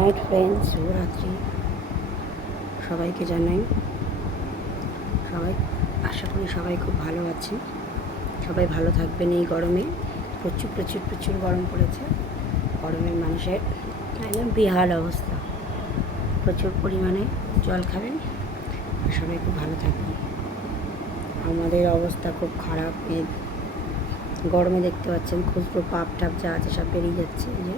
Night friends, শুভরাত্রি সবাইকে জানাই। সবাই আশা করি সবাই খুব ভালো আছে, সবাই ভালো থাকবেন। এই গরমে প্রচুর প্রচুর প্রচুর গরম পড়েছে, গরমে মানুষের একদম বেহাল অবস্থা। প্রচুর পরিমাণে জল খাবেন আর সবাই খুব ভালো থাকবেন। আমাদের অবস্থা খুব খারাপ, গরমে দেখতে পাচ্ছেন খুচরো পাপ টাপ যা আছে সব বেরিয়ে যাচ্ছে। এই যে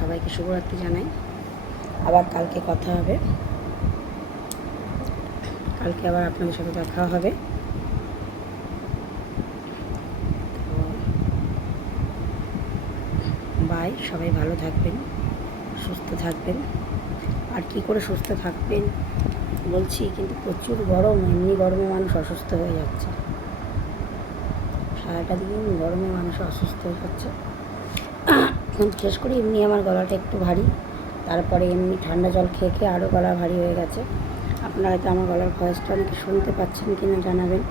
সবাইকে শুভরাত্রি জানাই। আবার কালকে কথা হবে, কালকে আবার আপনাদের সাথে দেখা হবে। বাই, সবাই ভালো থাকবেন, সুস্থ থাকবেন। আর কি করে সুস্থ থাকবেন বলছি, কিন্তু প্রচুর গরম, এমনি গরমে মানুষ অসুস্থ হয়ে যাচ্ছে। সারাটা দিন গরমে মানুষ অসুস্থ হয়ে যাচ্ছে। বিশেষ করে এমনি আমার গলাটা একটু ভারী, তারপরে এমনি ঠান্ডা জল খেয়ে খেয়ে আরও গলা ভারী হয়ে গেছে। আপনারা হয়তো আমার গলার ভয়েসটা অনেকে শুনতে পাচ্ছেন কি না জানাবেন।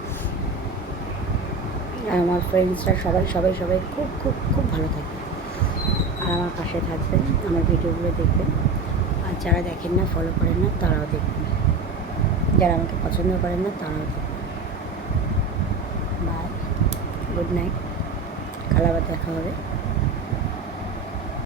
আর আমার ফ্রেন্ডসরা সবাই সবাই সবাই খুব খুব খুব ভালো থাকবে আর আমার পাশে থাকবেন, আমার ভিডিওগুলো দেখবেন। আর যারা দেখেন না, ফলো করেন না, তারাও দেখবেন। যারা আমাকে পছন্দ করেন না, তারাও দেখবেন। বাই, গুড নাইট, কাল আবার দেখা হবে।